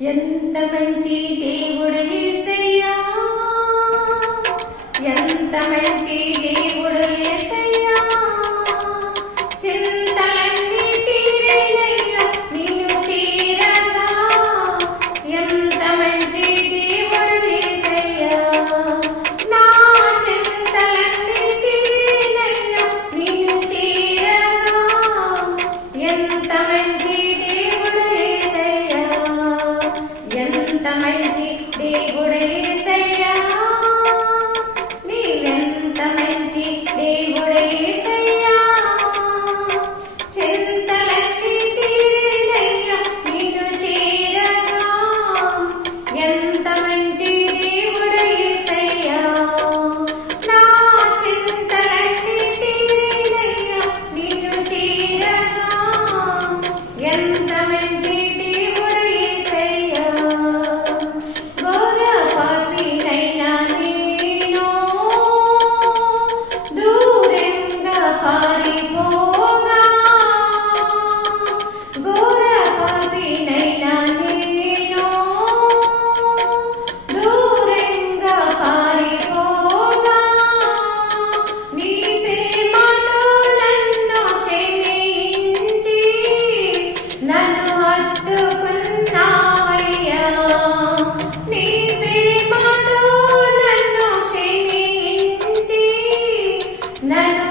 ఎంత మంచి దేవుడై No.